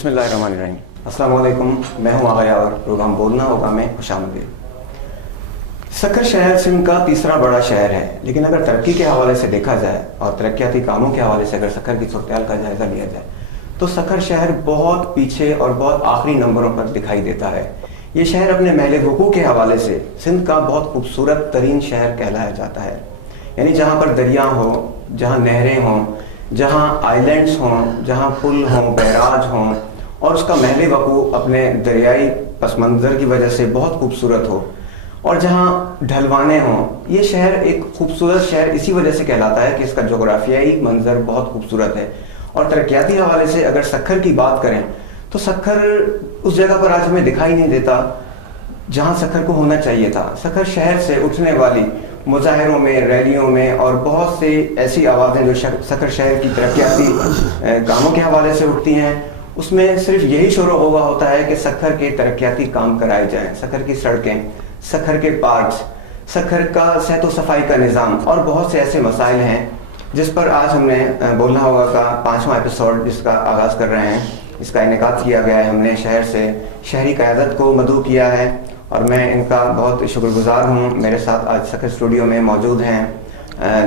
बिस्मिल्लाहिर्रहमानिर्रहीम। अस्सलाम वालेकुम, मैं हूं आगा यावर। प्रोग्राम बोलना होगा में खुशामदीद। सक्खर शहर सिंध का तीसरा बड़ा शहर है, लेकिन अगर तरक्की के हवाले से देखा जाए और तरक्याती कामों के हवाले से अगर सक्खर की सूरत-ए-हाल का जायजा लिया जाए तो सक्खर शहर बहुत पीछे और बहुत आखिरी नंबरों पर दिखाई देता है। ये शहर अपने महल वकूअ के हवाले से सिंध का बहुत खूबसूरत तरीन शहर कहलाया जाता है। यानी जहाँ पर दरिया हो, जहाँ नहरें हों, जहाँ आइलैंड्स हों, जहाँ पुल हों, बैराज हों और उसका महल वकूअ अपने दरियाई पस मंज़र की वजह से बहुत खूबसूरत हो और जहाँ ढलवाने हों। ये शहर एक खूबसूरत शहर इसी वजह से कहलाता है कि इसका जोग्राफियाई मंजर बहुत खूबसूरत है। और तरक्याती हवाले से अगर सक्खर की बात करें तो सक्खर उस जगह पर आज हमें दिखाई नहीं देता जहाँ सक्खर को होना चाहिए था। सक्खर शहर से उठने वाली मुजाहिरों में, रैलियों में और बहुत से ऐसी आवाज़ें जो सक्खर शहर की तरक्याती कामों के हवाले से उठती हैं, उसमें सिर्फ यही शुरू हुआ होता है कि सक्खर के तरक्याती काम कराए जाएं। सक्खर की सड़कें, सक्खर के पार्क्स, सक्खर का सेहत व सफाई का निज़ाम और बहुत से ऐसे मसाइल हैं जिस पर आज हमने बोलना होगा का 5वां एपिसोड जिसका आगाज़ कर रहे हैं। इसका इनेकाद किया गया है। हमने शहर से शहरी क़यादत को मदऊ किया है और मैं इनका बहुत शुक्रगुजार हूँ। मेरे साथ आज सक्खर स्टूडियो में मौजूद हैं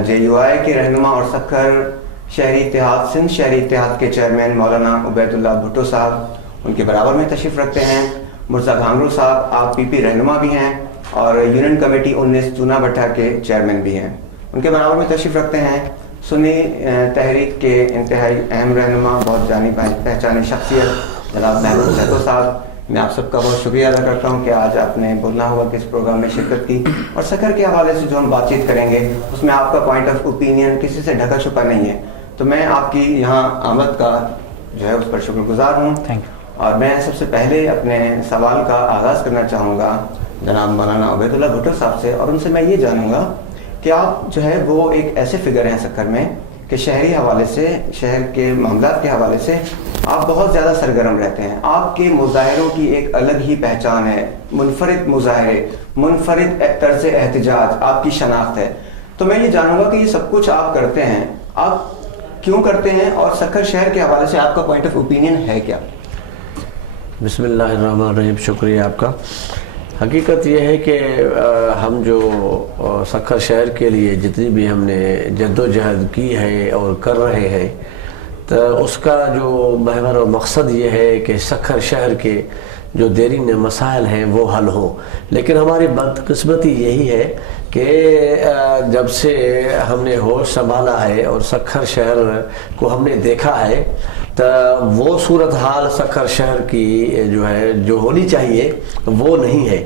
JUI के रहनुमा और सक्खर शहरी इत्तेहाद, सिंध शहरी इत्तेहाद के चेयरमैन मौलाना उबैदुल्लाह भुट्टो साहब। उनके बराबर में तशरीफ़ रखते हैं मुर्जा घांगरू साहब। आप PP रहनुमा भी हैं और यूनियन कमेटी 19 चूना भट्टा के चेयरमैन भी हैं। उनके बराबर में तशरीफ़ रखते हैं सुन्नी तहरीक के इंतहाई अहम रहनुमा, बहुत जानी पहचानी शख्सियत जनाब महबूब जहतो साहब। मैं आप सबका बहुत शुक्रिया अदा करता हूँ कि आज आपने बोलना होगा कि इस प्रोग्राम में शिरकत की और सक्खर के हवाले से जो हम बातचीत करेंगे उसमें आपका पॉइंट ऑफ ओपिनियन किसी से ढका छुपा नहीं है। तो मैं आपकी यहाँ आमद का जो है उस पर शुक्रगुजार हूँ। और मैं सबसे पहले अपने सवाल का आगाज़ करना चाहूँगा जनाब मौलाना उबैदुल्लाह भुट्टो साहब से और उनसे मैं ये जानूँगा कि आप जो है वो एक ऐसे फिगर हैं सक्खर में कि शहरी हवाले से, शहर के मामलात के हवाले से आप बहुत ज़्यादा सरगर्म रहते हैं। आपके मुजाहिरों की एक अलग ही पहचान है, मुनफरिद मुजाहिरे, मुनफरिद तर्ज़ एहतजाज आपकी शनाख्त है। तो मैं ये जानूँगा कि ये सब कुछ आप करते हैं, आप क्यों करते हैं और सक्खर शहर के हवाले से आपका पॉइंट ऑफ ओपिनियन है क्या? बिस्मिल्लाहिर्रहमानिर्रहीम, शुक्रिया आपका। हकीकत यह है कि हम जो सक्खर शहर के लिए जितनी भी हमने जद्दोजहद की है और कर रहे हैं तो उसका जो महवर और मकसद ये है कि सक्खर शहर के जो देरीन मसाइल हैं वो हल हो। लेकिन हमारी बदकिस्मती यही है कि जब से हमने होश संभाला है और सक्खर शहर को हमने देखा है तो वो सूरत हाल सक्खर शहर की जो है जो होनी चाहिए वो नहीं है।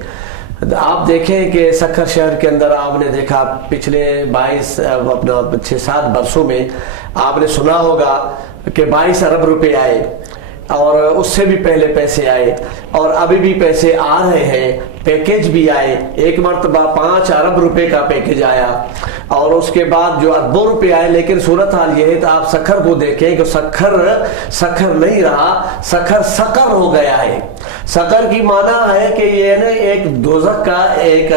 आप देखें कि सक्खर शहर के अंदर आपने देखा पिछले 22 अपना 6-7 वर्षों में आपने सुना होगा कि 22 अरब रुपए आए और उससे भी पहले पैसे आए और अभी भी पैसे आ रहे हैं। पैकेज भी आए, एक मरतबा 5 अरब रुपए का पैकेज आया और उसके बाद जो अरबों रुपए आए। लेकिन सूरत हाल ये है तो आप सक्खर को देखें कि सक्खर नहीं रहा, सक्खर सकर हो गया है। सकर की माना है कि ये ना एक दोज़ख का एक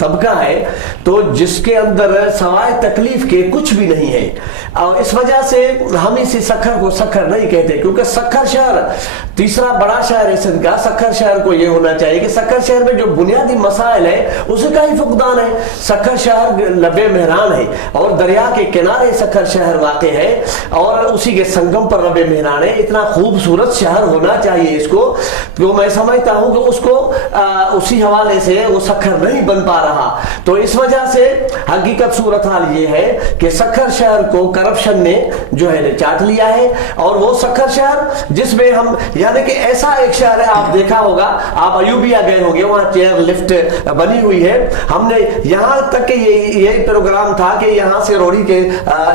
तबका है तो जिसके अंदर सवाए तकलीफ के कुछ भी नहीं है। और इस वजह से हम इसी सक्खर को सक्खर नहीं कहते क्योंकि सक्खर शहर तीसरा बड़ा शहर है सिंध का। सक्खर शहर को ये होना चाहिए कि सक्खर शहर में जो बुनियादी मसाइल है उसका ही फुकदान है। सक्खर शहर लबे मेहरान है और दरिया के किनारे सक्खर शहर वाक़े है और उसी के संगम पर लबे मेहरान है। इतना खूबसूरत शहर होना चाहिए इसको। तो मैं समझता हूँ कि उसको उसी हवाले से वो सक्खर नहीं बन पा रहा। तो इस वजह से हकीकत सूरत हाल ये है कि सक्खर शहर को करप्शन ने जो है चाट लिया है और वो सक्खर शहर जिसमें हम यानी कि ऐसा एक शहर है, आप देखा होगा, आप अयूबिया गए होंगे, वहाँ चेयर लिफ्ट बनी हुई है। हमने यहाँ तक के ये प्रोग्राम था कि यहाँ से रोड़ी के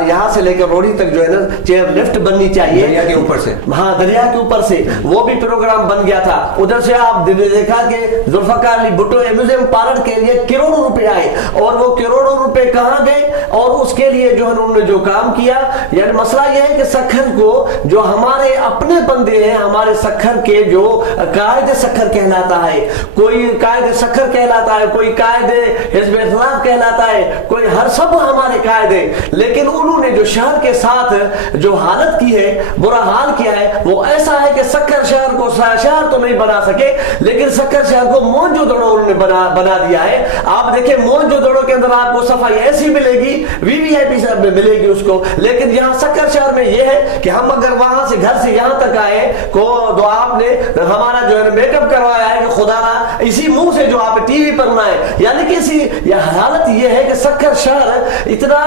यहाँ से लेकर रोड़ी तक जो है ना चेयर लिफ्ट बननी चाहिए दरिया के ऊपर से। हाँ, दरिया के ऊपर से वो भी प्रोग्राम बन गया था। उधर से आप देखा कि जुल्फकार अली भुट्टो म्यूजियम पार्क के लिए करोड़ों रुपए आए, और वो करोड़ों रुपए कहाँ गए, और उसके लिए जो है उन्होंने जो काम किया। यानी मसला यह है कि सखर को जो हमारे अपने बंदे हैं, हमारे सखर के जो कायदे सखर कहलाता है, कोई कायदे सखर कहलाता है, कोई कायदे हिज़्ब इस्लाम कहलाता है, कोई हर सब हमारे कायदे, लेकिन उन्होंने जो शहर के साथ जो हालत की है, बुरा हाल किया है, वो ऐसा है कि सखर शहर को शहर तो नहीं बना सके, लेकिन सखर शहर को मोहनजोदड़ो उन्होंने बना दिया है। आप देखिए मोहनजोदड़ो के अंदर आपको सफाई ऐसी मिलेगी, वीवीआईपी से मिलेगी उसको, लेकिन यहाँ सखर शहर में यह है कि हम अगर वहां से घर से यहाँ तक आए को तो आपने हमारा जो है मेकअप करवाया है कि खुदा ना इसी मुंह से जो आप टीवी पर ना है, यानी कि इसी हालत यह है कि सखर शहर इतना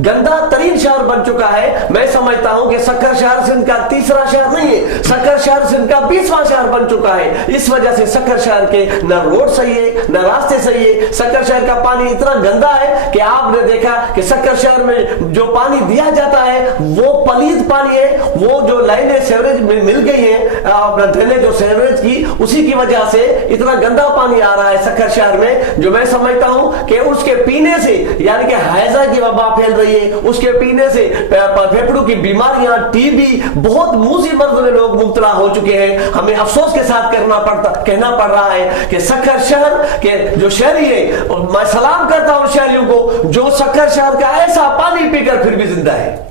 गंदा तरीन शहर बन चुका है। मैं समझता हूं कि सखर शहर सिंध का तीसरा शहर नहीं है, सखर शहर सिंध का 20वां शहर बन चुका है। इस वजह से सखर शहर के न रोड सही है, न रास्ते सही है, सखर शहर का पानी इतना गंदा है कि आपने देखा कि सखर शहर में जो पानी दिया जाता है वो पलीद पानी है, वो जो लाइनें सेवरेज में मिल गई है ड्रेनेज जो सेवरेज की, उसी की वजह से इतना गंदा पानी आ रहा है सखर शहर में, जो मैं समझता हूं कि उसके पीने से यानी कि हैजा की वबा फैल रही है, उसके पीने से फेफड़ों की बीमारियां, टीबी, बहुत मूसी मर्ज में लोग मुब्तला हो चुके हैं। हमें अफसोस के साथ कहना पड़ रहा है कि सखर शहर के जो शहरी है, मैं सलाम करता हूं शहरियों को जो सखर शहर का ऐसा पानी पीकर फिर भी जिंदा है।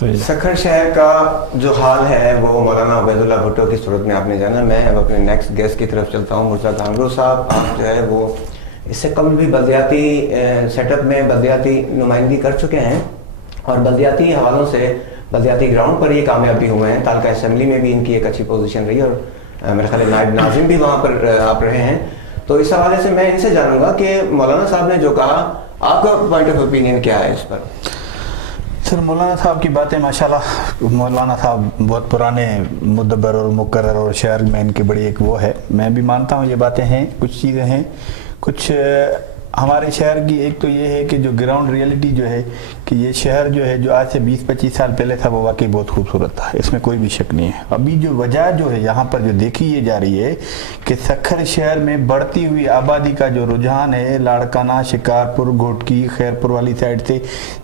सखर शहर का जो हाल है वो मौलाना उबैदुल्लाह भुट्टो की सूरत में आपने जाना। मैं अब अपने नेक्स्ट गेस्ट की तरफ चलता हूँ। मुर्तज़ा कामरू साहब, आप जो है वो इससे कबल भी बल्दियाती सेटअप में बल्दियाती नुमाइंदगी कर चुके हैं और बल्दियाती हवालों से बल्दियाती ग्राउंड पर ये कामयाब भी हुए हैं। तालका असेंबली में भी इनकी एक अच्छी पोजीशन रही और मेरे ख्याल नायब नाज़िम भी वहाँ पर आप रहे हैं। तो इस हवाले से मैं इनसे जानूंगा कि मौलाना साहब ने जो कहा, आपका पॉइंट ऑफ ओपिनियन क्या है इस पर? सर, मौलाना साहब की बातें माशाल्लाह, मौलाना साहब बहुत पुराने मुदब्बर और मुकर्रर और शहर में इनकी बड़ी एक वो है। मैं भी मानता हूँ ये बातें हैं, कुछ चीज़ें हैं, कुछ हमारे शहर की एक तो ये है कि जो ग्राउंड रियलिटी जो है कि ये शहर जो है जो आज से 20-25 साल पहले था वो वाकई बहुत खूबसूरत था, इसमें कोई भी शक नहीं है। अभी जो वजह जो है यहाँ पर जो देखी ये जा रही है कि सखर शहर में बढ़ती हुई आबादी का जो रुझान है, लाड़काना, शिकारपुर, घोटकी, खैरपुर वाली साइड से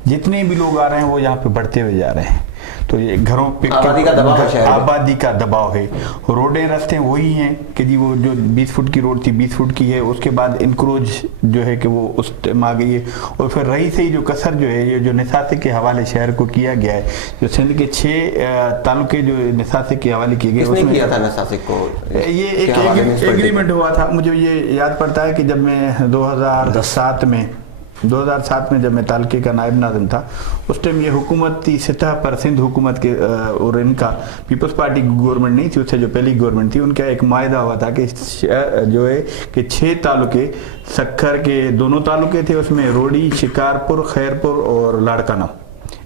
जितने भी लोग आ रहे हैं वो यहाँ पे बढ़ते हुए जा रहे हैं। तो ये घरों पे आबादी का दबाव है। रोडें रास्ते वही हैं कि जी वो जो 20 फुट की रोड थी 20 फुट की है, उसके बाद इंक्रोच जो है कि वो उस टाइम आ गई है। और फिर रही सही जो कसर जो है ये जो निसासे के हवाले शहर को किया गया है, जो सिंध के 6 तालुके जो निसासे के हवाले किए गए, उसमें किया था निसासे को, ये एक एग्रीमेंट हुआ था। मुझे ये याद पड़ता है कि जब मैं 2007 में जब मैं तालके का नायब नाज़िम था, उस टाइम ये हुकूमती सतह पर सिंध हुकूमत के और इनका पीपल्स पार्टी गवर्नमेंट नहीं थी, उससे जो पहली गवर्नमेंट थी, उनका एक मायदा हुआ था कि जो है कि 6 तालुके सखर के दोनों तालुके थे, उसमें रोडी, शिकारपुर, खैरपुर और लाड़काना,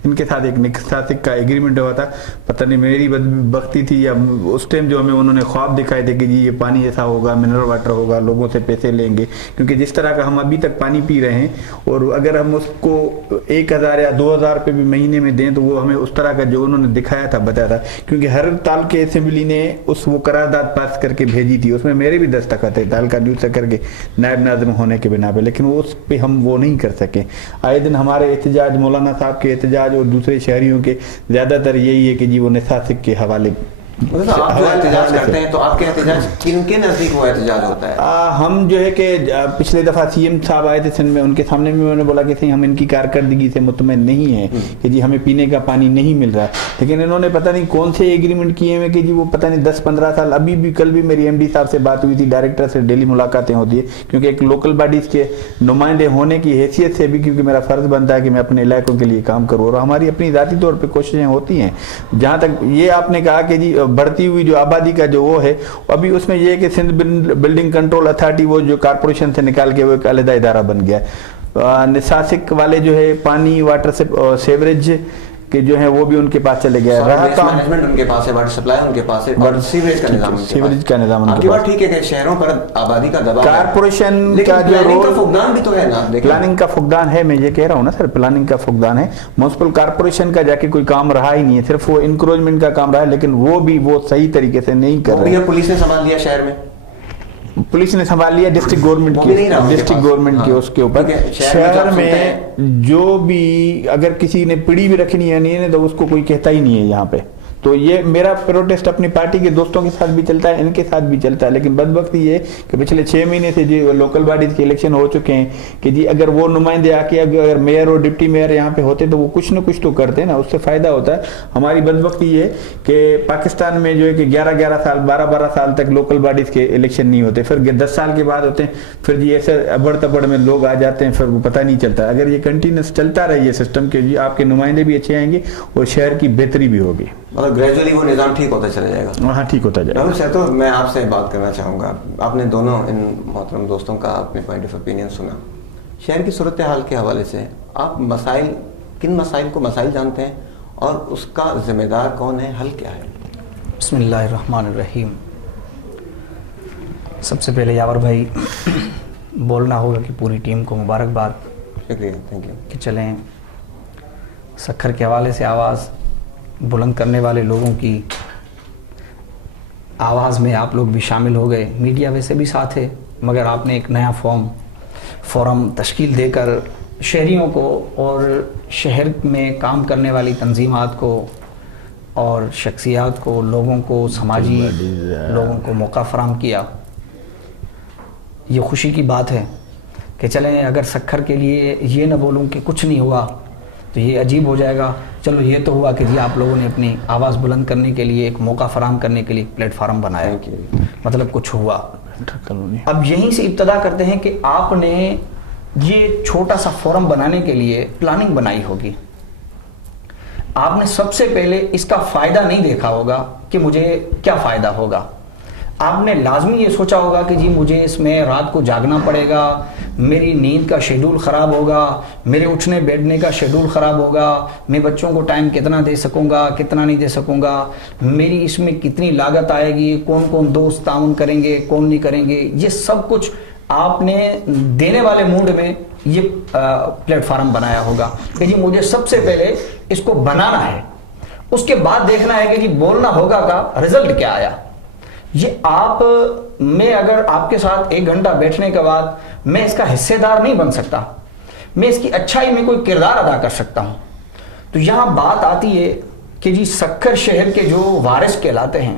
इनके साथ एक निसासिक का एग्रीमेंट हुआ था। पता नहीं मेरी बख्ती थी या उस टाइम जो हमें उन्होंने ख्वाब दिखाए थे कि जी ये पानी ऐसा होगा, मिनरल वाटर होगा, लोगों से पैसे लेंगे, क्योंकि जिस तरह का हम अभी तक पानी पी रहे हैं और अगर हम उसको 1000 या 2000 रुपये भी महीने में दें तो वो हमें उस तरह का जो उन्होंने दिखाया था बताया था, क्योंकि हर ताल के असेंबली ने वो करारदाद पास करके भेजी थी, उसमें मेरे भी दस्तखत है ताल का न्यूज़ से करके नायब नाज़िम होने के बिना पे, लेकिन उस पर हम वो नहीं कर सके। आए दिन हमारे एहतजाज, मौलाना साहब के एहतजाज और दूसरे शहरियों के ज्यादातर यही है कि जी वो निसासिक के हवाले आप जो एहतजाज करते हैं तो आपके एहतजाज किनके नजदीक वो एहतजाज होता है? हम जो है कि पिछले दफा सीएम साहब आए थे सिंध में, उनके सामने भी मैंने बोला कि सही हम इनकी कारकर्दगी से मुतमईन नहीं है कि जी हमें पीने का पानी नहीं मिल रहा है, लेकिन इन्होंने पता नहीं कौन से एग्रीमेंट किए हुए कि जी वो पता नहीं 10-15 साल, अभी भी कल भी मेरी एमडी साहब से बात हुई थी, डायरेक्टर से डेली मुलाकातें होती है, क्योंकि एक लोकल बॉडीज के नुमाइंदे होने की हैसियत से भी, क्योंकि मेरा फर्ज बनता है कि मैं अपने इलाकों के लिए काम करूँ और हमारी अपनी ذاتی तौर पर कोशिशें होती हैं। जहाँ तक ये आपने कहा कि जी बढ़ती हुई जो आबादी का जो वो है, अभी उसमें ये है कि सिंध बिल्डिंग कंट्रोल अथॉरिटी वो जो कारपोरेशन से निकाल के वो एक अलग इदारा बन गया। निसासिक वाले जो है पानी वाटर से सेवरेज कि जो है वो भी उनके पास चले गए। रहा काम मैनेजमेंट उनके पास है, वाटर सप्लाई उनके पास है, और सीवरेज का निजाम उनके पास। सीवरेज का निजाम उनके आपकी बात पास। ठीक है कि शहरों पर आबादी का दबाव है, कारपोरेशन लेकिन का जो प्लानिंग का रोल, फुकदान भी तो है ना। देखिए, प्लानिंग का फुकदान है, मैं ये कह रहा हूँ ना सर, प्लानिंग का फुकदान है। म्युनिसिपल कारपोरेशन का जाके कोई काम रहा ही नहीं है, सिर्फ वो इंक्रोचमेंट का काम रहा है, लेकिन वो भी वो सही तरीके से नहीं कर वो रहे भी हैं। अब पुलिस ने संभाल लिया शहर में, पुलिस ने संभाल लिया, डिस्ट्रिक्ट गवर्नमेंट वो भी नहीं रहा उनके डिस्ट्रिक्ट पास। गवर्नमेंट के हाँ। उसके ऊपर। ठीक है, शहर शहर में में जो भी अगर किसी ने पीढ़ी भी रखनी है नहीं है तो उसको कोई कहता ही नहीं है यहाँ पे। तो ये मेरा प्रोटेस्ट अपनी पार्टी के दोस्तों के साथ भी चलता है, इनके साथ भी चलता है, लेकिन बदबख्ती ये कि पिछले 6 महीने से जो लोकल बॉडीज के इलेक्शन हो चुके हैं कि जी अगर वो नुमाइंदे आके अगर मेयर और डिप्टी मेयर यहाँ पे होते तो वो कुछ न कुछ तो करते ना, उससे फायदा होता है। हमारी बदबख्ती ये कि पाकिस्तान में जो है कि 11-11 साल 12-12 साल तक लोकल बॉडीज के इलेक्शन नहीं होते, फिर 10 साल के बाद होते हैं, फिर जी ऐसे अबड़ तबड़ में लोग आ जाते हैं, फिर वो पता नहीं चलता। अगर ये कंटिन्यूस चलता रहे ये सिस्टम के, जी आपके नुमाइंदे भी अच्छे आएंगे और शहर की बेहतरी भी होगी, मतलब ग्रेजुअली वो निजाम ठीक होता चला जाएगा। हाँ ठीक होता जाएगा। राहुल सर, तो मैं आपसे बात करना चाहूँगा, आपने दोनों इन मोहतरम दोस्तों का अपने पॉइंट ऑफ ओपिनियन सुना। शहर की सूरत हाल के हवाले से आप मसाइल, किन मसाइल को मसाइल जानते हैं और उसका जिम्मेदार कौन है, हल क्या है? बिस्मिल्लाहिर्रहमानिर्रहीम। सबसे पहले यावर भाई बोलना होगा कि पूरी टीम को मुबारकबाद, शुक्रिया, थैंक यू। कि चलें सक्खर के हवाले से आवाज़ बुलंद करने वाले लोगों की आवाज़ में आप लोग भी शामिल हो गए। मीडिया वैसे भी साथ है, मगर आपने एक नया फोरम तश्कील देकर शहरियों को और शहर में काम करने वाली तंजीमात को और शख्सियात को, लोगों को, समाजी लोगों को मौका फराहम किया। ये खुशी की बात है कि चलें, अगर सक्खर के लिए ये ना बोलूं कि कुछ नहीं हुआ तो ये अजीब हो जाएगा। चलो ये तो हुआ कि जी आप लोगों ने अपनी आवाज़ बुलंद करने के लिए एक मौका फराहम करने के लिए एक प्लेटफार्म बनाया, मतलब कुछ हुआ। अब यहीं से इब्तदा करते हैं कि आपने ये छोटा सा फोरम बनाने के लिए प्लानिंग बनाई होगी। आपने सबसे पहले इसका फ़ायदा नहीं देखा होगा कि मुझे क्या फ़ायदा होगा। आपने लाजमी ये सोचा होगा कि जी मुझे इसमें रात को जागना पड़ेगा, मेरी नींद का शेड्यूल ख़राब होगा, मेरे उठने बैठने का शेड्यूल ख़राब होगा, मैं बच्चों को टाइम कितना दे सकूंगा, कितना नहीं दे सकूंगा, मेरी इसमें कितनी लागत आएगी, कौन कौन दोस्त ताउन करेंगे, कौन नहीं करेंगे। ये सब कुछ आपने देने वाले मूड में ये प्लेटफार्म बनाया होगा कि जी मुझे सबसे पहले इसको बनाना है, उसके बाद देखना है कि जी बोलना होगा का रिजल्ट क्या आया। ये मैं अगर आपके साथ 1 घंटा बैठने के बाद मैं इसका हिस्सेदार नहीं बन सकता, मैं इसकी अच्छाई में कोई किरदार अदा कर सकता हूं। तो यहां बात आती है कि जी सक्खर शहर के जो वारिस कहलाते हैं,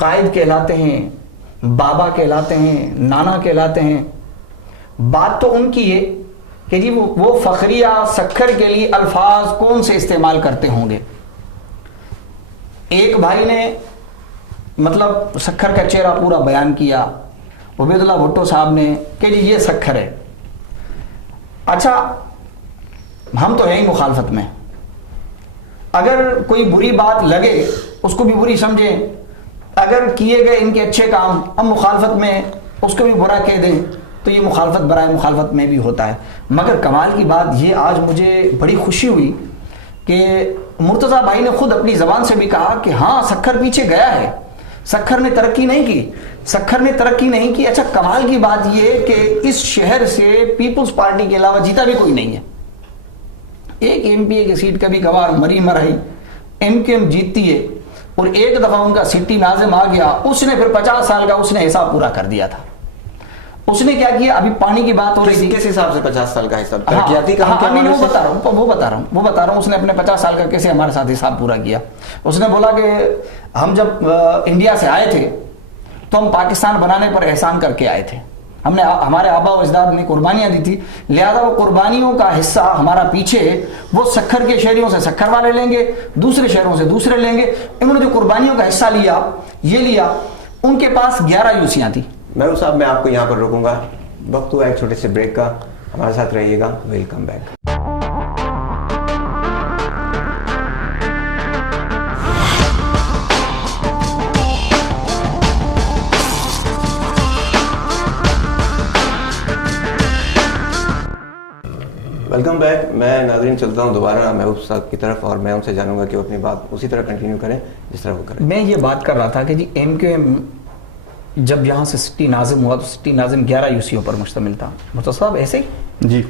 कायद कहलाते हैं, बाबा कहलाते हैं, नाना कहलाते हैं, बात तो उनकी है कि जी वो फखरिया सक्खर के लिए अल्फाज कौन से इस्तेमाल करते होंगे। एक भाई ने मतलब सक्खर का चेहरा पूरा बयान किया, उबैदुल्लाह भुट्टो साहब ने, कि जी ये सक्खर है। अच्छा, हम तो हैं ही मुखालफत में, अगर कोई बुरी बात लगे उसको भी बुरी समझें, अगर किए गए इनके अच्छे काम हम मुखालफत में उसको भी बुरा कह दें, तो ये मुखालफत बराए मुखालफत में भी होता है। मगर कमाल की बात ये आज मुझे बड़ी खुशी हुई कि मुर्तज़ा भाई ने खुद अपनी ज़बान से भी कहा कि हाँ सक्खर पीछे गया है, सक्खर ने तरक्की नहीं की, सक्खर ने तरक्की नहीं की। अच्छा, कमाल की बात यह कि इस शहर से पीपल्स पार्टी के अलावा जीता भी कोई नहीं है। एक एमपीए की सीट कभी कभार मरी मराई एमकेएम जीतती है, और एक दफा उनका सिटी नाजिम आ गया, उसने फिर 50 साल का उसने हिसाब पूरा कर दिया था। उसने क्या किया, अभी पानी की बात हो रही थी, किस हिसाब से 50 साल का हिसाब? हाँ, वो बता रहा हूँ उसने अपने 50 साल का कैसे हमारे साथ हिसाब पूरा किया। उसने बोला कि हम जब इंडिया से आए थे तो हम पाकिस्तान बनाने पर एहसान करके आए थे, हमारे आबा व अजदाद ने कुर्बानियां दी थी, लिहाजा वो कुर्बानियों का हिस्सा हमारा पीछे वो सक्खर के शहरियों से सक्खर वाले लेंगे, दूसरे शहरों से दूसरे लेंगे। इन्होंने जो कुर्बानियों का हिस्सा लिया, उनके पास 11 यूसियां थी। महबूब साहब, मैं आपको यहाँ पर रोकूंगा, वक्त हुआ एक छोटे से ब्रेक का, हमारे साथ रहिएगा, वेलकम बैक। Welcome back. मैं नाज़रीन चलता हूँ दोबारा महबूब साहब की तरफ और मैं उनसे जानूंगा कि वो अपनी बात उसी तरह कंटिन्यू करें जिस तरह वो करें। मैं ये बात कर रहा था कि जी MQM जब यहाँ से सिटी नाजिम हुआ तो सिटी नाजिम 11 यूसियों पर मुश्तमिल था। मुर्तज़ा साहब ऐसे ही जी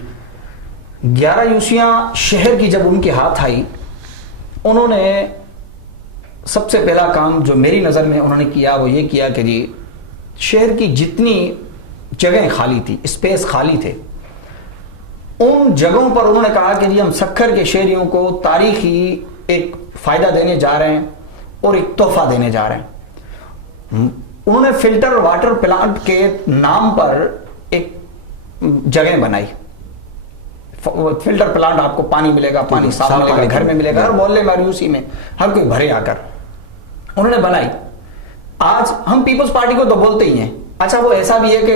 11 यूसियाँ शहर की जब उनके हाथ आई, उन्होंने सबसे पहला काम जो मेरी नज़र में उन्होंने किया वो ये किया कि जी शहर की जितनी जगह खाली थी, स्पेस खाली थे, उन जगहों पर उन्होंने कहा कि जी हम सक्खर के शहरियों को तारीखी एक फ़ायदा देने जा रहे हैं और एक तोहफा देने जा रहे हैं। उन्होंने फिल्टर वाटर प्लांट के नाम पर एक जगह बनाई। फिल्टर प्लांट, आपको पानी मिलेगा, पानी साफ मिलेगा, घर में मिलेगा, हर मोहल्ले में, यूसी में हर कोई भरे आकर उन्होंने बनाई। आज हम पीपल्स पार्टी को तो बोलते ही हैं, अच्छा वो ऐसा भी है कि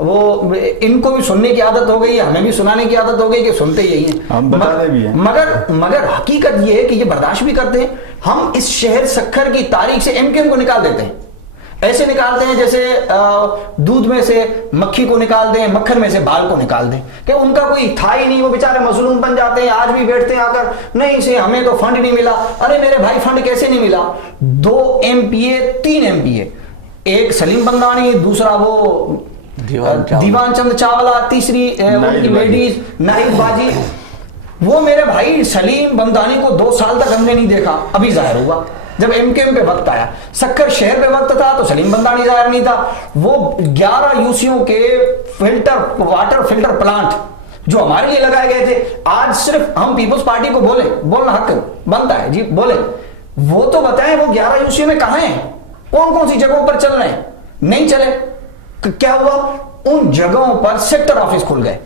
वो इनको भी सुनने की आदत हो गई है, हमें भी सुनाने की आदत हो गई कि सुनते ही हैं, हम बताते भी हैं। मगर हकीकत ये है कि ये बर्दाश्त भी करते हैं। हम इस शहर सक्खर की तारीख से MQM को निकाल देते हैं, ऐसे निकालते हैं जैसे दूध में से मक्खी को निकाल दें, मक्खन में से बाल को निकाल दें, कि उनका कोई था ही नहीं, वो बेचारे मजलूम बन जाते हैं। आज भी बैठते हैं आकर, नहीं से हमें तो फंड नहीं मिला। अरे मेरे भाई फंड कैसे नहीं मिला? 2 MPA 3 MPA, एक सलीम बंदानी, दूसरा वो दीवान चंद चावला, तीसरी उनकी लेडीज नाहिद बाजी। वो मेरे भाई सलीम बंदानी को 2 साल तक हमने नहीं देखा, अभी जाहिर हुआ जब MQM पे वक्त आया। सक्खर शहर पे वक्त था तो सलीम बंदानी जाहिर नहीं था। वो 11 यूसियों के वाटर फिल्टर प्लांट जो हमारे लिए लगाए गए थे, आज सिर्फ हम पीपल्स पार्टी को बोलना हक बनता है जी, बोले वो तो बताएं वो 11 यूसियों में कहां हैं, कौन कौन सी जगहों पर चल रहे हैं। नहीं चले, क्या हुआ? उन जगहों पर सेक्टर ऑफिस खुल गए,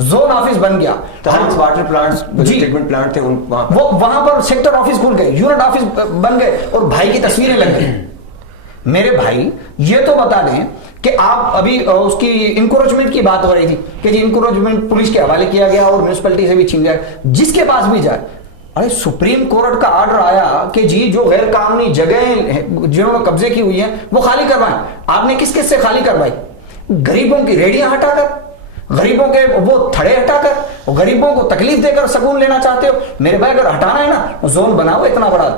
जोन ऑफिस बन गया, वाटर प्लांट्स, ट्रीटमेंट प्लांट थे वो वहां पर सेक्टर ऑफिस खुल गए, यूनिट ऑफिस बन गए और भाई की तस्वीरें लग गई। मेरे भाई ये तो बता दें कि आप अभी उसकी इंक्रोचमेंट की बात हो रही थी कि जी इंक्रोचमेंट पुलिस के हवाले किया गया और म्यूनिसिपैलिटी से भी छीन गया, जिसके पास भी जाए। अरे सुप्रीम कोर्ट का ऑर्डर आया कि जी जो गैर कानूनी जगह जिन्होंने कब्जे की हुई है वो खाली करवाएं। आपने किस किस से खाली करवाई? गरीबों की रेडियां हटाकर, गरीबों के वो थड़े हटाकर, गरीबों को तकलीफ देकर सुकून लेना चाहते हो। मेरे भाई अगर हटाना है ना, जोन बनाओ इतना बड़ा,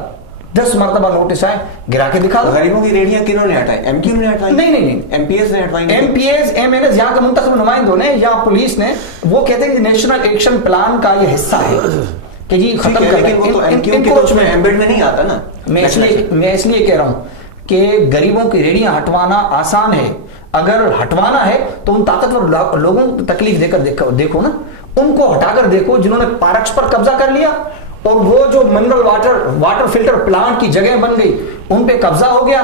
10 मरतबा नोटिस आए, गिरा के दिखा दो। गरीबों की रेडियां किन्होंने हटाई? MQM ने हटाई? नहीं, MPS ने हटवाई? MPS MNS यहाँ के मुंतखब नुमाइंदों ने या पुलिस ने, वो कहते हैं कि नेशनल एक्शन प्लान का ये हिस्सा है कि जी खत्म कर, लेकिन वो तो MQM के कुछ में एम्बेड में नहीं आता ना। मैं इसलिए कह रहा हूं कि गरीबों की रेडियां हटवाना आसान है, अगर हटवाना है तो उन ताकतवर लोगों को तकलीफ देकर देखो ना, उनको हटाकर देखो जिन्होंने पार्क्स पर कब्जा कर लिया और वो जो मिनरल वाटर फिल्टर प्लांट की जगह बन गई उन पे कब्जा हो गया।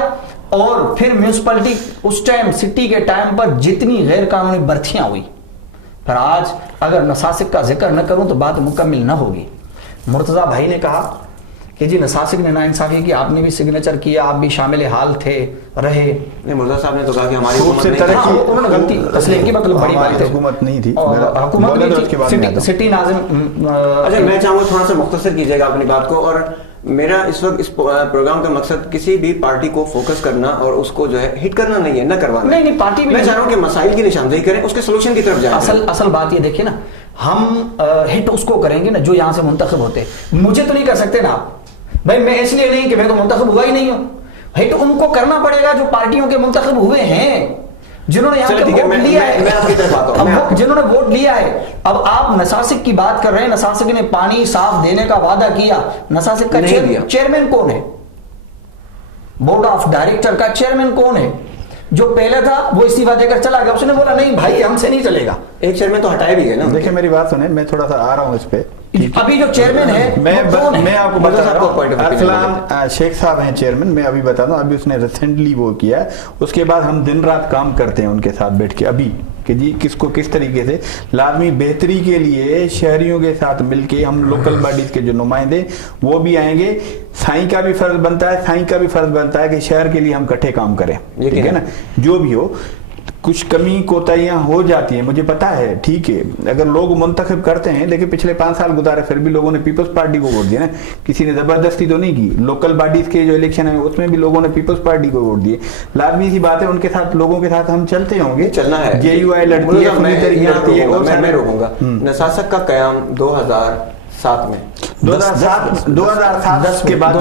और फिर म्यूनिसिपैलिटी उस टाइम सिटी के टाइम पर जितनी गैर कानूनी बर्थियां हुई, पर आज अगर नसासिक का जिक्र न करूं तो बात मुकम्मल न होगी। मुर्तजा भाई ने कहा कि जी नसासिक ने नाइंसाफी की, आपने भी सिग्नेचर किया, आप भी शामिल हाल थे रहे। नहीं, मुर्तजा साहब ने तो कहा कि हमारी हुकूमत से तरक्की, हाँ, उन्होंने गलती तस्लीम की, मतलब बड़ी बात है, हुकूमत नहीं थी, हुकूमत नहीं थी, सिटी नाज़िम। अच्छा, मैं चाहूंगा थोड़ा सा मुख्तसर कीजिएगा अपनी बात को। और मेरा इस वक्त इस प्रोग्राम का मकसद किसी भी पार्टी को फोकस करना और उसको जो है हिट करना नहीं है, न करवाना। नहीं, पार्टी मैं चाह रहा हूँ कि मसाइल की निशानदेही करें, उसके सोल्यूशन की तरफ जाएं। असल बात ये देखिए ना, हम हिट उसको करेंगे ना जो यहाँ से मुंतखब होते। मुझे तो नहीं कर सकते ना आप भाई, मैं इसलिए नहीं कि मैं तो मुंतखब हुआ ही नहीं हूं। हिट उनको करना पड़ेगा जो पार्टियों के मुंतखब हुए हैं, जिन्होंने यहाँ पे वोट लिया है, जिन्होंने वोट लिया है। अब आप नसासिक की बात कर रहे हैं, नसासिक ने पानी साफ देने का वादा किया, नसासिक का चेयरमैन कौन है? बोर्ड ऑफ डायरेक्टर का चेयरमैन कौन है? जो पहले था वो इस्तीफा देकर चला गया, उसने बोला नहीं भाई हमसे नहीं चलेगा। एक चेयरमैन तो हटाया भी है ना। देखिए मेरी बात सुने, मैं थोड़ा सा आ रहा हूँ इस पे। अभी जो चेयरमैन है मैं आपको बता रहा हूँ, अरसलान शेख साहब हैं चेयरमैन। मैं अभी बता दूं, अभी उसने रिसेंटली वो किया है, उसके बाद हम दिन रात काम करते हैं उनके साथ बैठ के अभी कि जी किसको किस तरीके से लाजमी बेहतरी के लिए शहरियों के साथ मिलके हम लोकल बॉडीज के जो नुमाइंदे वो भी आएंगे। साईं का भी फर्ज बनता है, साईं का भी फर्ज बनता है कि शहर के लिए हम इकट्ठे काम करें, ठीक है ना। जो भी हो, कुछ कमी कोताहियां हो जाती हैं, मुझे पता है, ठीक है, अगर लोग मुंतखब करते हैं, लेकिन पिछले 5 साल गुजारे फिर भी लोगों ने पीपल्स पार्टी को वोट दिया ना, किसी ने जबरदस्ती तो नहीं की। लोकल बॉडीज के जो इलेक्शन है उसमें भी लोगों ने पीपल्स पार्टी को वोट दिए। लाजमी सी बात है, उनके साथ, लोगों के साथ हम चलते होंगे, चलना है। JUI लड़ती है, लड़ती है, मैं रोकूंगा। नसासक का कयाम 2007 में 2007 के बाद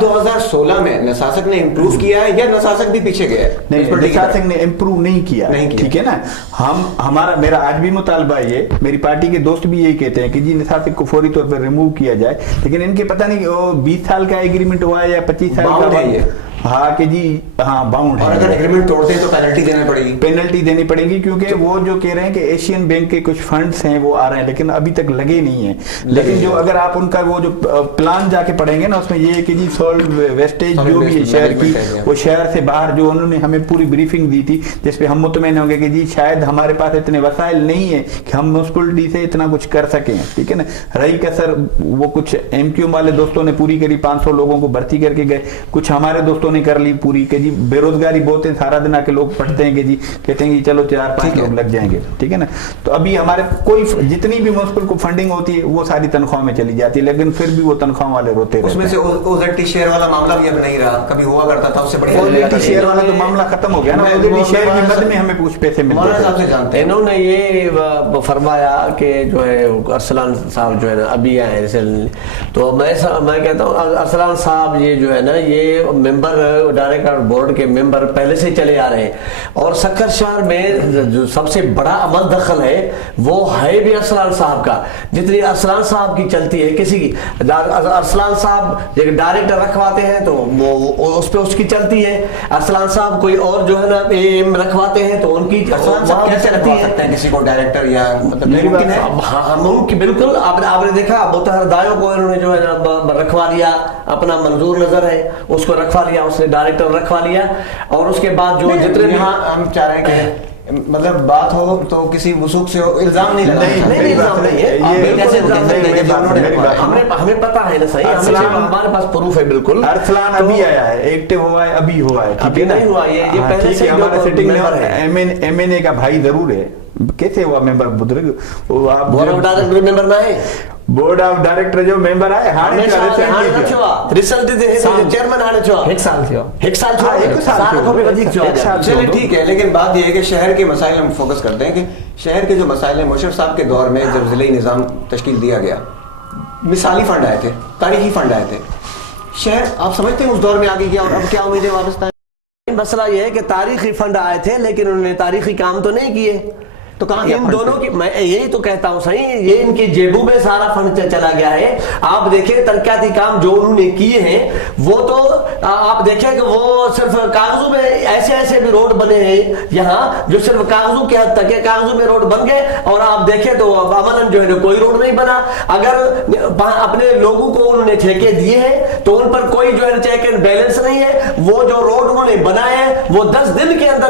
2016 में नसासक ने इम्प्रूव किया है या नसासक भी पीछे गया है? नसासक ने इम्प्रूव नहीं किया, ठीक है ना। मेरा आज भी मुतालबा ये, मेरी पार्टी के दोस्त भी यही कहते हैं कि जी नसासक को फौरी तौर पर रिमूव किया जाए, लेकिन इनके पता नहीं 20 साल का एग्रीमेंट हुआ है या 25 साल का, हाँ कि जी हाँ बाउंड है। और अगर एग्रीमेंट तोड़ते हैं तो पेनल्टी देनी पड़ेगी, क्योंकि वो जो कह रहे हैं कि एशियन बैंक के कुछ फंड्स हैं वो आ रहे हैं, लेकिन अभी तक लगे नहीं हैं। लेकिन जो अगर आप उनका वो जो प्लान जाके पढ़ेंगे ना, उसमें ये है कि जी सॉल्ट वेस्टेज जो भी है शहर की, वो शहर से बाहर, जो उन्होंने हमें पूरी ब्रीफिंग दी थी जिसपे हम मुतमईन होंगे कि जी शायद हमारे पास इतने वसाइल नहीं है कि हम म्युनिसिपैलिटी से इतना कुछ कर सकें, ठीक है ना। रही कसर वो कुछ MQM वाले दोस्तों ने पूरी करी, 500 लोगों को भर्ती करके गए, कुछ हमारे दोस्तों ने कर ली पूरी के जी। बेरोजगारी बहुत है, सारा दिन आके लोग पढ़ते हैं कि जी, कहते हैं कि चलो 4-5 लोग लग जाएंगे, ठीक है ना। तो अभी हमारे कोई जितनी भी म्युनिसिपल को फंडिंग होती है वो सारी तनख्वाह में चली जाती है, लेकिन फिर भी वो तनख्वाह वाले रोते रहते हैं। उसमें से OZT शेयर वाला मामला भी अब नहीं रहा, कभी हुआ करता था, उससे बढ़िया OZT शेयर वाला तो मामला खत्म हो गया ना। OZT शेयर की मद में हमें कुछ पैसे मिलते हैं। इन्होंने ये फरमाया कि जो है अरसलान साहब जो है ना अभी आए रिसेंटली, तो मैं कहता हूँ अरसलान साहब ये जो है ना, ये मेंबर डायरेक्टर बोर्ड के मेंबर पहले से चले आ रहे हैं, और सक्कर शहर में जो सबसे बड़ा अमल दखल है वो है भी अरसलान साहब का। जितनी अरसलान साहब की चलती है किसी की, अरसलान साहब डायरेक्टर रखवाते हैं तो वो उस पे उसकी चलती है, अरसलान साहब कोई और जो है ना AM रखवाते हैं तो उनकी कैसे रखवा सकते हैं किसी को डायरेक्टर, या मतलब हाँ मुमकिन बिल्कुल। आपने देखा मुतहरदायों को इन्होंने जो है ना रखवा लिया, अपना मंजूर नजर है उसको रखवा लिया, उसने डायरेक्टर रखवा लिया, और उसके बाद जो जितने भी हम चाह रहे हैं कि मतलब बात हो तो किसी वसूख से इल्जाम नहीं लगाना, नहीं इल्जाम नहीं है, कैसे इल्जाम देंगे, हमें पता है ना सही, हमारे पास प्रूफ है बिल्कुल। अरसलान अभी आया है, एक्टिव हुआ है, अभी हुआ है, ठीक है ना, नहीं हुआ ये पहले से हमारा सेटिंग में MNA का भाई जरूर है, कैसे हुआ मेंबर बुजुर्ग, बोर्ड ऑफ डायरेक्टर मेंबर ना है, बोर्ड ऑफ डायरेक्टर जो मेंबर आए रिजल्ट दे चेयरमैन हाने छो 1 साल थयो, 1 साल छो, 1 साल को भी अधिक छो। चलिए ठीक है, लेकिन बात ये है कि शहर के मसाइल हम फोकस करते हैं कि शहर के जो मसाइल हैं, मुशर्रफ साहब के दौर में जब जिले निज़ाम तश्कील दिया गया, मिसाली फंड आए थे, तारीखी फंड आए थे, शहर आप समझते हैं उस दौर में आगे गया, और अब क्या उम्मीदें वापस आए? मसला ये है कि तारीखी फंड आए थे लेकिन उन्होंने तारीखी काम तो नहीं किए, तो कहाँ इन दोनों की, मैं यही तो कहता हूं सही, ये इनकी जेबों में सारा फंड चला गया है। आप देखें तरक्याती काम जो उन्होंने किए हैं, वो तो आप देखें कि वो सिर्फ कागजों में ऐसे भी रोड बने हैं यहाँ जो सिर्फ कागजों के हद तक है, कागजों में रोड बन गए, और आप देखें तो अमलन जो है कोई रोड नहीं बना। अगर अपने लोगों को उन्होंने ठेके दिए हैं तो उन पर कोई जो है चेक एंड बैलेंस नहीं है, वो जो रोड उन्होंने बनाए वो 10 दिन के अंदर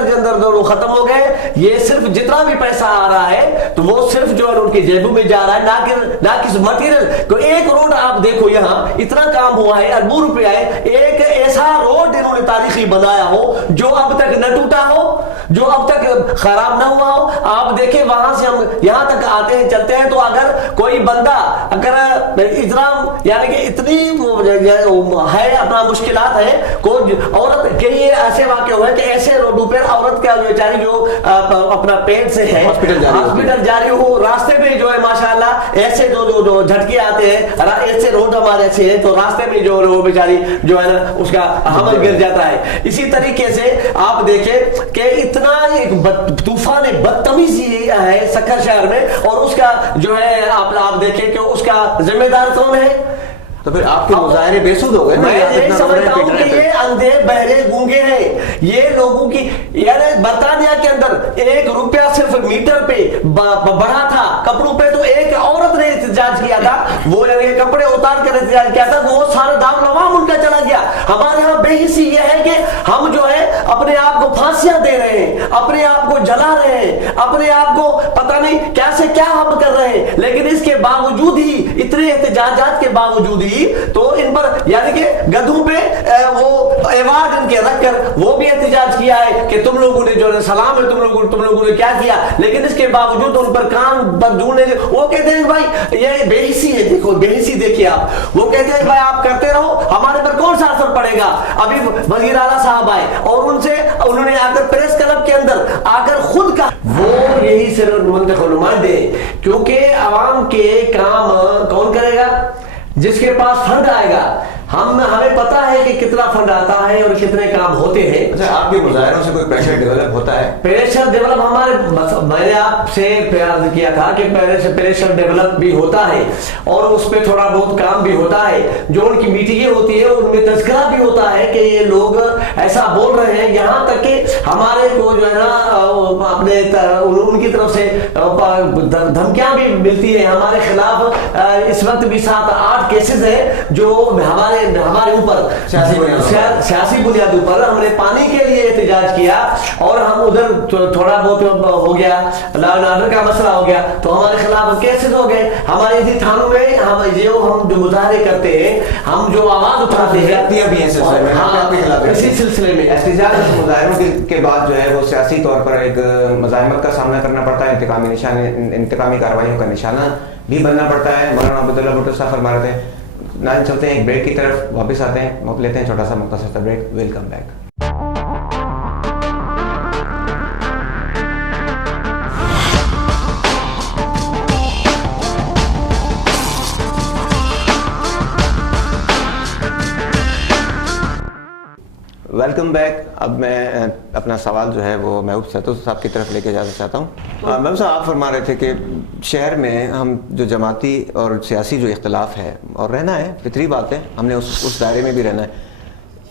वो खत्म हो गए। ये सिर्फ जितना भी पैसा आ रहा है तो वो सिर्फ जो है उनकी जेबों में जा रहा है, ना कि मटेरियल को। एक रोड आप देखो यहाँ इतना काम हुआ है, अरबों रुपए आए, एक ऐसा रोड इन्होंने तारीखी बनाया हो जो अब तक न टूटा हो, जो अब तक खराब न हुआ हो। आप देखें वहां से हम यहां तक आते हैं चलते हैं, तो अगर कोई बंदा अगर इजराम यानी कि इतनी है अपना मुश्किलात है, कोई औरत के ये ऐसे वाक्य हुए कि ऐसे रोडों पर औरत का बेचारी जो अपना पेट से है हॉस्पिटल जा रही हो, रास्ते में जो है माशाल्लाह ऐसे जो झटके आते हैं, ऐसे रोड हमारे ऐसे हैं तो रास्ते में जो वो बेचारी जो है ना उसका हमल गिर जाता है। इसी तरीके से आप देखें कि इतना एक तूफान बदतमीजी है सक्कर शहर में, और उसका जो है आप देखें कि उसका जिम्मेदार कौन है? तो फिर आपके मुजाहरे बेसुध हो गए। मैं ये समझता हूं कि ये अंधे बहरे गूंगे हैं, ये लोगों की, यानी बर्तानिया के अंदर 1 रुपया सिर्फ मीटर पे बढ़ा था, कपड़ों पे तो एक औरत ने एहतजाज किया था, वो यानी कपड़े उतार कर एहतजाज किया था, वो सारा दाम उनका चला गया। हमारे यहाँ बेहिसी ये है कि हम जो है अपने आप को फांसियां दे रहे हैं, अपने आप को जला रहे हैं, अपने आप को पता नहीं نہیں کیسے کیا ہم کر رہے ہیں، لیکن اس کے باوجود ہی اتنے احتجاجات کے باوجود ہی تو ان پر یعنی کہ گدھوں پہ وہ ایوارڈ ان کے رکھ کر وہ بھی احتجاج کیا ہے کہ تم لوگوں نے جو سلام ہے تم لوگوں نے کیا کیا، لیکن اس کے باوجود ان پر کام ڈھونڈنے وہ کہتے ہیں بھائی یہ بے حسی ہے، دیکھو بے حسی دیکھیے آپ، وہ کہتے ہیں بھائی آپ کرتے رہو ہمارے پر کون سا اثر پڑے گا۔ ابھی وزیر اعلیٰ صاحب آئے اور انہوں نے آ کر پریس کلب کے اندر آ کر خود کا وہ یہی صرف منتخب نمائندے، کیونکہ عوام کے کام کون کرے گا؟ جس کے پاس فنڈ آئے گا۔ ہمیں پتا ہے کہ کتنا فنڈ آتا ہے اور کتنے کام ہوتے ہیں۔ اچھا آپ کے مظاہروں سے کوئی پریشر ڈیولپ ہوتا ہے؟ پریشر ڈیولپ ہمارے میں نے آپ سے پیار کیا تھا کہ پریشر ڈیولپ بھی ہوتا ہے اور اس پہ تھوڑا بہت کام بھی ہوتا ہے، جو ان کی میٹنگیں ہوتی ہے ان میں تذکرہ بھی ہوتا ہے کہ یہ لوگ ایسا بول رہے ہیں، یہاں تک کہ ہمارے کو جو ہے نا اپنے ان کی طرف سے دھمکیاں بھی ملتی ہیں ہمارے خلاف۔ اس وقت بھی 7-8 کیسز ہیں جو ہمارے اوپر سیاسی بنیادوں پر ہم نے پانی کے لیے احتجاج کیا اور ہم ادھر تھوڑا بہت ہو گیا لا اینڈ آرڈر کا مسئلہ ہو گیا تو ہمارے خلاف کیسز ہو گئے۔ ہمارے اسی تھانوں میں ہم جو مظاہرے کرتے ہیں، ہم جو آواز اٹھاتے ہیں اسی سلسلے میں احتجاج مظاہروں کے بعد جو ہے وہ سیاسی طور پر ایک مزاحمت کا سامنا کرنا پڑتا ہے، انتقامی کارروائیوں کا نشانہ بھی بننا پڑتا ہے۔ مولانا عبداللہ بھٹو صاحب فرما رہے تھے۔ ناظرین چلتے ہیں ایک بریک کی طرف، واپس آتے ہیں، لیتے ہیں چھوٹا سا مختصر سا break. Welcome back. Welcome back. اب میں اپنا سوال جو ہے وہ محبوب سیتو صاحب کی طرف لے کے جانا چاہتا ہوں۔ محبوب صاحب آپ فرما رہے تھے کہ شہر میں ہم جو جماعتی اور سیاسی جو اختلاف ہے اور رہنا ہے، فطری بات ہے، ہم نے اس دائرے میں بھی رہنا ہے۔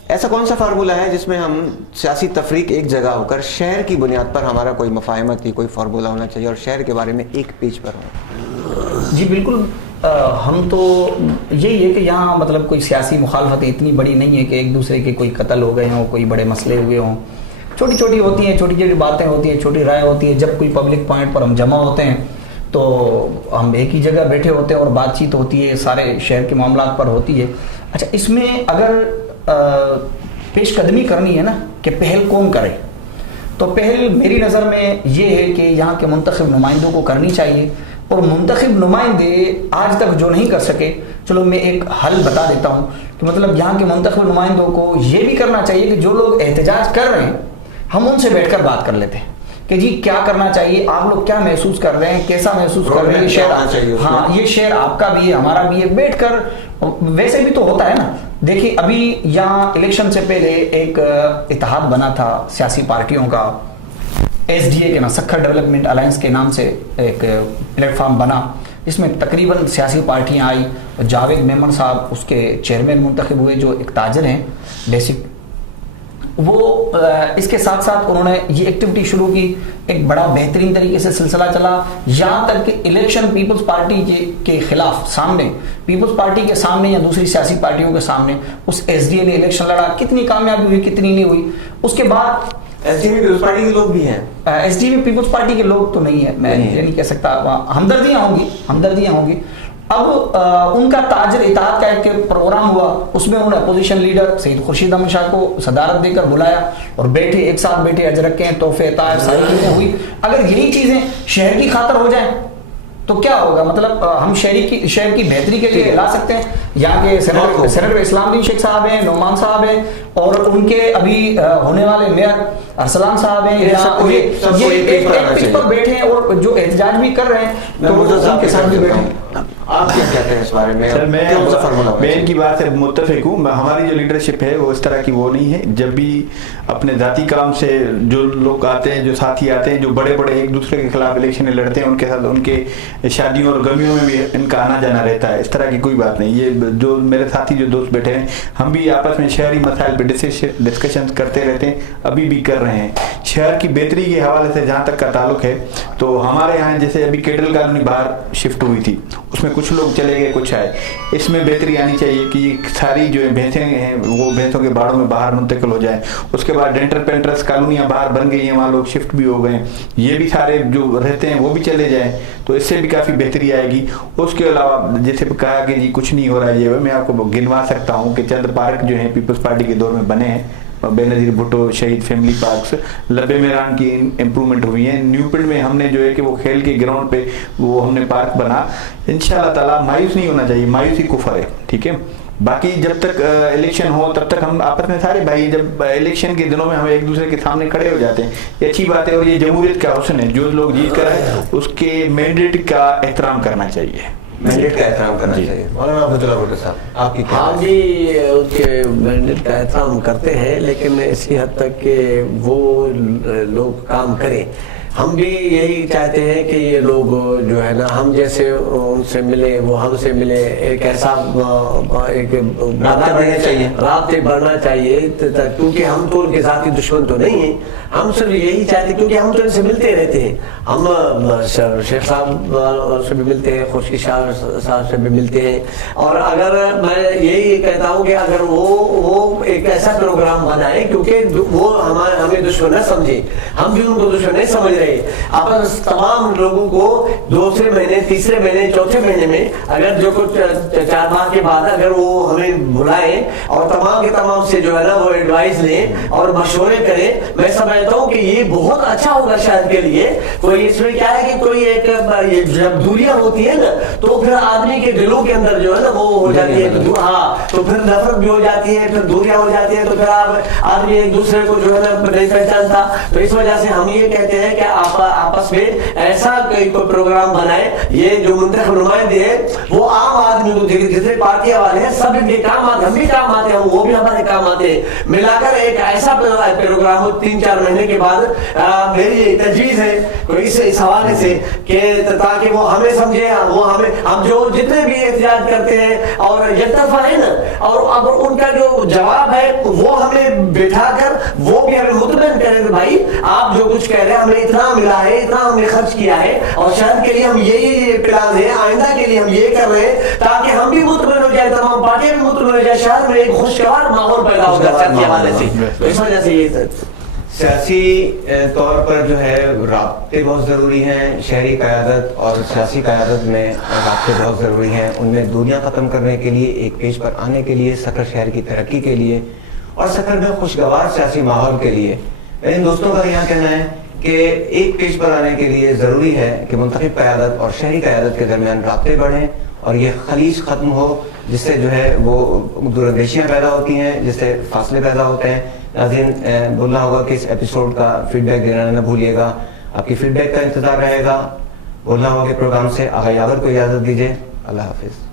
ایسا کون سا فارمولہ ہے جس میں ہم سیاسی تفریق ایک جگہ ہو کر شہر کی بنیاد پر ہمارا کوئی مفاہمت ہی کوئی فارمولہ ہونا چاہیے اور شہر کے بارے میں ایک پیج پر ہو؟ جی بالکل، ہم تو یہی ہے کہ یہاں مطلب کوئی سیاسی مخالفتیں اتنی بڑی نہیں ہے کہ ایک دوسرے کے کوئی قتل ہو گئے ہوں، کوئی بڑے مسئلے ہوئے ہوں، چھوٹی چھوٹی ہوتی ہیں، چھوٹی چھوٹی باتیں ہوتی ہیں، چھوٹی رائے ہوتی ہے۔ جب کوئی پبلک پوائنٹ پر ہم جمع ہوتے ہیں تو ہم ایک ہی جگہ بیٹھے ہوتے ہیں اور بات چیت ہوتی ہے، سارے شہر کے معاملات پر ہوتی ہے۔ اچھا، اس میں اگر پیش قدمی کرنی ہے نا کہ پہل کون کرے، تو پہل میری نظر میں یہ ہے کہ یہاں کے منتخب نمائندوں کو کرنی چاہیے، اور منتخب نمائندے آج تک جو نہیں کر سکے، چلو میں ایک حل بتا دیتا ہوں کہ مطلب یہاں کے منتخب نمائندوں کو یہ بھی کرنا چاہیے کہ جو لوگ احتجاج کر رہے ہیں ہم ان سے بیٹھ کر بات کر لیتے ہیں کہ جی کیا کرنا چاہیے، آپ لوگ کیا محسوس کر رہے ہیں، کیسا محسوس کر رہے ہیں، شہر ہاں یہ شہر آپ کا بھی ہے ہمارا بھی ہے، بیٹھ کر ویسے بھی تو ہوتا ہے نا۔ دیکھیے ابھی یہاں الیکشن سے پہلے ایک اتحاد بنا تھا سیاسی پارٹیوں کا، ایس ڈی اے کے نام، سکھر ڈیولپمنٹ الائنس کے نام سے ایک پلیٹ فارم بنا، جس میں تقریباً سیاسی پارٹیاں آئی، جاوید میمن صاحب اس کے چیئرمین منتخب ہوئے جو ایک تاجر ہیں بیسک، وہ اس کے ساتھ ساتھ انہوں نے یہ ایکٹیویٹی شروع کی، ایک بڑا بہترین طریقے سے سلسلہ چلا، یہاں تک کہ الیکشن پیپلز پارٹی کے خلاف سامنے، پیپلز پارٹی کے سامنے یا دوسری سیاسی پارٹیوں کے سامنے اس ایس ڈی اے نے الیکشن لڑا، کتنی کامیابی ہوئی کتنی نہیں ہوئی۔ اس کے بعد ایس ڈی پیپلز پارٹی کے لوگ بھی ہیں، ایس ڈی پیپلز پارٹی کے لوگ تو نہیں ہے، میں یہ نہیں کہہ سکتا، ہمدردیاں ہوں گی۔ اب ان کا تاجر اتحاد کا ایک پروگرام ہوا، اس میں انہوں نے اپوزیشن لیڈر سید خورشید احمد شاہ کو صدارت دے کر بلایا اور بیٹھے ایک ساتھ بیٹھے، اجرکیں تحفے عطائے ساری چیزیں ہوئی۔ اگر یہی چیزیں شہر کی خاطر ہو جائیں تو کیا ہوگا، مطلب ہم شہر کی بہتری کے لیے لا سکتے ہیں۔ یہاں کے سینیٹر اسلام الدین شیخ صاحب ہیں، نعمان صاحب ہیں، اور ان کے ابھی ہونے والے میئر ارسلان صاحب ہیں، یہ پر بیٹھے ہیں اور جو احتجاج بھی کر رہے ہیں تو ان کے ساتھ بھی بیٹھے ہیں۔ آپ کیا کہتے ہیں اس بارے میں؟ سر میں ان کی بات سے متفق ہوں، ہماری جو لیڈرشپ ہے وہ اس طرح کی وہ نہیں ہے۔ جب بھی اپنے ذاتی کام سے جو لوگ آتے ہیں، جو ساتھی آتے ہیں، جو بڑے بڑے ایک دوسرے کے خلاف الیکشن لڑتے ہیں، ان کے ساتھ ان کے شادیوں اور غمیوں میں بھی ان کا آنا جانا رہتا ہے، اس طرح کی کوئی بات نہیں۔ یہ جو میرے ساتھی جو دوست بیٹھے ہیں، ہم بھی آپس میں شہری مسائل پہ ڈسکشن کرتے رہتے ہیں، ابھی بھی کر رہے ہیں۔ شہر کی بہتری کے حوالے سے جہاں تک کا تعلق ہے تو ہمارے یہاں جیسے ابھی کیڈل کالونی باہر شفٹ ہوئی تھی، اس میں کچھ لوگ چلے گئے کچھ آئے. اس میں بہتری آنی چاہیے کہ یہ ساری جو بھینسیں ہیں وہ بھینسوں کے باڑوں میں باہر منتقل ہو جائیں. اس کے بعد ڈینٹر پینٹرس کالونیاں باہر بن گئی ہیں, وہاں لوگ شفٹ بھی ہو گئے ہیں, یہ بھی سارے جو رہتے ہیں وہ بھی چلے جائیں, تو اس سے بھی کافی بہتری آئے گی. اس کے علاوہ جیسے کہا کہ جی کچھ نہیں ہو رہا ہے, یہ میں آپ کو گنوا سکتا ہوں کہ چند پارک جو ہیں پیپلز پارٹی کے دور میں بنے ہیں, بے نظیر بھٹو شہید فیملی پارکس, لبے میران کی امپرومنٹ ہوئی ہیں. نیو پنڈ میں ہم نے جو ہے کہ وہ کھیل کے گراؤنڈ پہ وہ ہم نے پارک بنا. انشاءاللہ تعالیٰ مایوس نہیں ہونا چاہیے, مایوسی کفر ہے, ٹھیک ہے. باقی جب تک الیکشن ہو تب تک ہم آپس میں سارے بھائی, جب الیکشن کے دنوں میں ہم ایک دوسرے کے سامنے کھڑے ہو جاتے ہیں, یہ اچھی بات ہے. اور یہ جمہوریت کا حسن ہے, جو لوگ جیت کر آئے اس کے مینڈیٹ کا احترام کرنا چاہیے, مینڈیٹ کا احترام کرنا چاہیے. مولانا عبداللہ بھٹو صاحب آپ کی کیا؟ ہاں جی, ان کے مینڈیٹ کا احترام کرتے ہیں, لیکن اسی حد تک کہ وہ لوگ کام کریں. ہم بھی یہی چاہتے ہیں کہ یہ لوگ جو ہے نا ہم جیسے ان سے ملے, وہ ہم سے ملے, ایک ایسا ایک رابطے بڑھنا چاہیے, کیونکہ ہم تو ان کے ذاتی دشمن تو نہیں ہیں. ہم صرف یہی چاہتے ہیں کیونکہ ہم تو ان سے ملتے رہتے ہیں. ہم شیخ صاحب سے بھی ملتے ہیں, خورشید شاہ صاحب سے بھی ملتے ہیں. اور اگر میں یہی کہتا ہوں کہ اگر وہ ایک ایسا پروگرام بنائے, کیونکہ وہ ہمیں دشمن نہ سمجھے, ہم بھی ان کو دشمن نہیں سمجھ رہے. اب تمام لوگوں کو دوسرے مہینے, تیسرے مہینے, چوتھے مہینے میں اگر جو کچھ 4 ماہ کے بعد اگر وہ ہمیں بلائیں اور تمام کے تمام سے جو ہے نا وہ ایڈوائز لیں اور مشورے کریں, میں سمجھتا ہوں کہ یہ بہت اچھا ہوگا شہر کے لیے. کوئی اس میں کیا ہے کہ کوئی ایک جب دوریاں ہوتی ہے نا تو پھر آدمی کے دلوں کے اندر جو ہے نا وہ ہو جاتی ہے, ہاں, تو پھر نفرت بھی ہو جاتی ہے, پھر دوریاں ہو جاتی ہیں, تو پھر آدمی ایک دوسرے کو جو ہے نا نہیں پہچانتا. تو اس وجہ سے ہم یہ کہتے ہیں کہ آپس میں ایسا کوئی پروگرام بنائے. یہ جو منتخب نمائندے ہیں وہ عام آدمی کو, جتنے پارٹیاں والے ہیں سب ان کے کام آتے, ہم بھی کام آتے ہیں, وہ بھی ہمارے کام آتے ہیں. ملا کر ایک ایسا پروگرام ہو 3-4 مہینے کے بعد. میری تجویز ہے اس حوالے سے کہ تاکہ وہ ہمیں سمجھے, وہ ہم جو جتنے بھی احتجاج کرتے ہیں اور یک طرفہ ہے نا, اور اب ان کا جو جواب ہے وہ ہمیں بٹھا کر وہ بھی ہمیں مطمئن کرے کہ بھائی آپ جو کچھ کہہ رہے ہیں, ہمیں اتنا ملا ہے, اتنا ہم نے خرچ کیا ہے, اور شہر کے لیے ہم یہ پلان ہے, آئندہ کے لیے ہم یہ کر رہے ہیں, تاکہ ہم بھی مطمئن ہو جائے, تمام پارٹیاں بھی مطمئن ہو جائے, شہر میں ایک خوشگوار ماحول پیدا ہو جائے کے حوالے سے. اس وجہ سے یہ سیاسی طور پر جو ہے رابطے بہت ضروری ہیں. شہری قیادت اور سیاسی قیادت میں رابطے بہت ضروری ہیں. ان میں دوریاں ختم کرنے کے لیے, ایک پیج پر آنے کے لیے, سکر شہر کی ترقی کے لیے اور سکر میں خوشگوار سیاسی ماحول کے لیے. ان دوستوں کا یہاں کہنا ہے کہ ایک پیج پر آنے کے لیے ضروری ہے کہ منتخب قیادت اور شہری قیادت کے درمیان رابطے بڑھیں اور یہ خلیج ختم ہو, جس سے جو ہے وہ دور اندیشیاں پیدا ہوتی ہیں, جس سے فاصلے پیدا ہوتے ہیں. ناظرین, بولنا ہوگا کہ اس ایپیسوڈ کا فیڈ بیک دینا نہ بھولیے گا. آپ کی فیڈ بیک کا انتظار رہے گا. بولنا ہوگا کہ پروگرام سے آغا یاور کو اجازت دیجیے. اللہ حافظ.